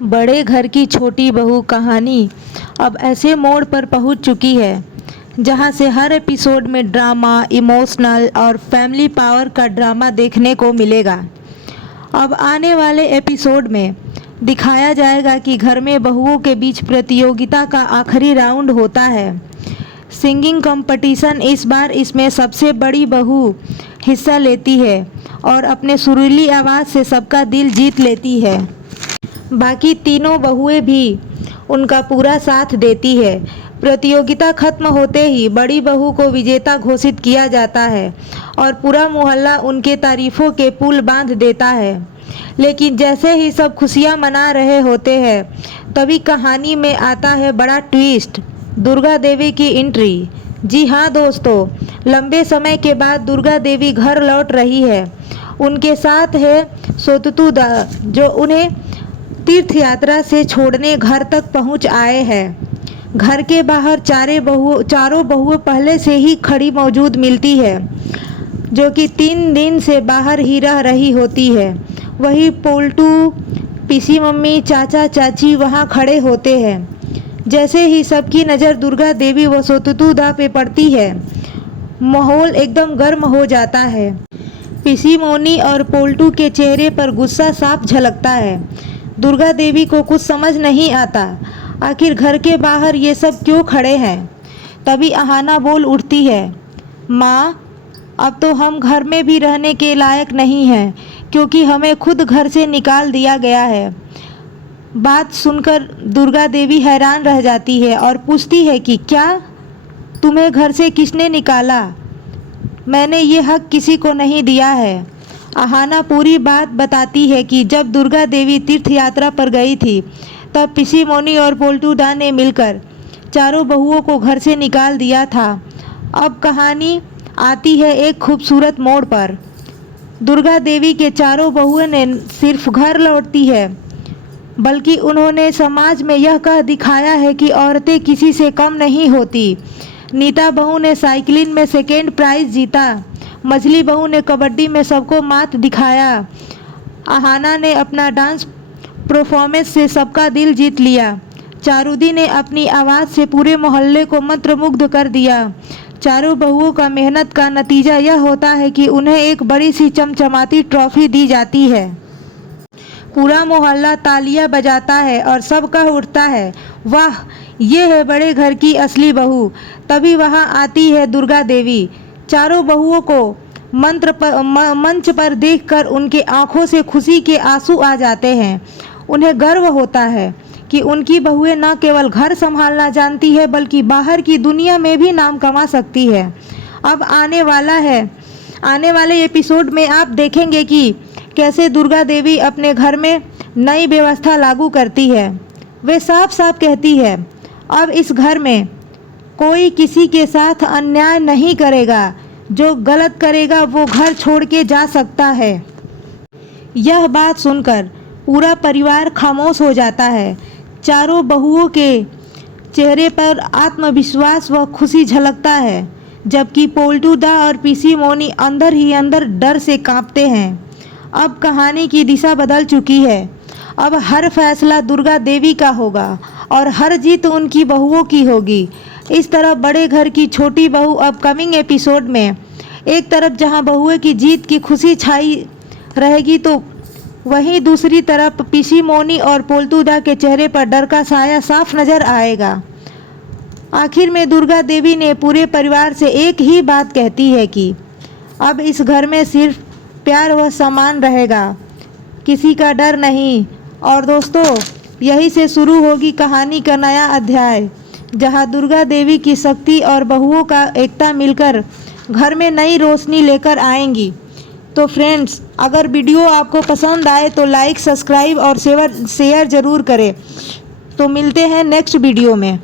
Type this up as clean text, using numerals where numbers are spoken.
बड़े घर की छोटी बहू कहानी अब ऐसे मोड़ पर पहुंच चुकी है जहां से हर एपिसोड में ड्रामा, इमोशनल और फैमिली पावर का ड्रामा देखने को मिलेगा। अब आने वाले एपिसोड में दिखाया जाएगा कि घर में बहुओं के बीच प्रतियोगिता का आखिरी राउंड होता है। सिंगिंग कंपटीशन इस बार इसमें सबसे बड़ी बहू हिस्सा लेती है और अपने सुरीली आवाज़ से सबका दिल जीत लेती है। बाकी तीनों बहुएं भी उनका पूरा साथ देती है। प्रतियोगिता खत्म होते ही बड़ी बहू को विजेता घोषित किया जाता है और पूरा मोहल्ला उनके तारीफों के पुल बांध देता है। लेकिन जैसे ही सब खुशियां मना रहे होते हैं तभी कहानी में आता है बड़ा ट्विस्ट, दुर्गा देवी की एंट्री। जी हाँ दोस्तों, लंबे समय के बाद दुर्गा देवी घर लौट रही है। उनके साथ है सोतुतु दा, जो उन्हें तीर्थ यात्रा से छोड़ने घर तक पहुंच आए हैं। घर के बाहर चारों बहुएं पहले से ही खड़ी मौजूद मिलती है, जो कि 3 दिन से बाहर ही रह रही होती है। वही पोल्टू, पीसी मम्मी, चाचा चाची वहां खड़े होते हैं। जैसे ही सबकी नज़र दुर्गा देवी व सोतुतु दा पे पड़ती है, माहौल एकदम गर्म हो जाता है। पीसी मोनी और पोल्टू के चेहरे पर गुस्सा साफ झलकता है। दुर्गा देवी को कुछ समझ नहीं आता, आखिर घर के बाहर ये सब क्यों खड़े हैं। तभी अहाना बोल उठती है, माँ, अब तो हम घर में भी रहने के लायक नहीं हैं, क्योंकि हमें खुद घर से निकाल दिया गया है। बात सुनकर दुर्गा देवी हैरान रह जाती है और पूछती है कि क्या तुम्हें घर से किसने निकाला? मैंने ये हक किसी को नहीं दिया है। अहाना पूरी बात बताती है कि जब दुर्गा देवी तीर्थ यात्रा पर गई थी तब पीसी मोनी और पोल्टू दा ने मिलकर चारों बहुओं को घर से निकाल दिया था। अब कहानी आती है एक खूबसूरत मोड़ पर। दुर्गा देवी के चारों बहुओं ने सिर्फ घर लौटती है, बल्कि उन्होंने समाज में यह कह दिखाया है कि औरतें किसी से कम नहीं होती। नीता बहू ने साइकिलिंग में सेकेंड प्राइज जीता। मछली बहू ने कबड्डी में सबको मात दिखाया। अहाना ने अपना डांस परफॉर्मेंस से सबका दिल जीत लिया। चारुदी ने अपनी आवाज़ से पूरे मोहल्ले को मंत्रमुग्ध कर दिया। चारों बहुओं का मेहनत का नतीजा यह होता है कि उन्हें एक बड़ी सी चमचमाती ट्रॉफी दी जाती है। पूरा मोहल्ला तालियां बजाता है और सब कह उठता है, वाह, ये है बड़े घर की असली बहू। तभी वहां आती है दुर्गा देवी। चारों बहुओं को मंच पर देखकर उनके आंखों से खुशी के आंसू आ जाते हैं। उन्हें गर्व होता है कि उनकी बहुएं न केवल घर संभालना जानती है, बल्कि बाहर की दुनिया में भी नाम कमा सकती है। अब आने वाले एपिसोड में आप देखेंगे कि कैसे दुर्गा देवी अपने घर में नई व्यवस्था लागू करती है। वे साफ साफ कहती है, अब इस घर में कोई किसी के साथ अन्याय नहीं करेगा। जो गलत करेगा वो घर छोड़ के जा सकता है। यह बात सुनकर पूरा परिवार खामोश हो जाता है। चारों बहुओं के चेहरे पर आत्मविश्वास व खुशी झलकता है, जबकि पोल्टू दा और पीसी मोनी अंदर ही अंदर डर से कांपते हैं। अब कहानी की दिशा बदल चुकी है। अब हर फैसला दुर्गा देवी का होगा और हर जीत उनकी बहुओं की होगी। इस तरह बड़े घर की छोटी बहू अपकमिंग एपिसोड में एक तरफ जहां बहुओं की जीत की खुशी छाई रहेगी, तो वहीं दूसरी तरफ पीसी मोनी और पोल्टू दा के चेहरे पर डर का साया साफ नजर आएगा। आखिर में दुर्गा देवी ने पूरे परिवार से एक ही बात कहती है कि अब इस घर में सिर्फ प्यार व सम्मान रहेगा, किसी का डर नहीं। और दोस्तों, यही से शुरू होगी कहानी का नया अध्याय, जहां दुर्गा देवी की शक्ति और बहुओं का एकता मिलकर घर में नई रोशनी लेकर आएंगी। तो फ्रेंड्स, अगर वीडियो आपको पसंद आए तो लाइक, सब्सक्राइब और शेयर ज़रूर करें। तो मिलते हैं नेक्स्ट वीडियो में।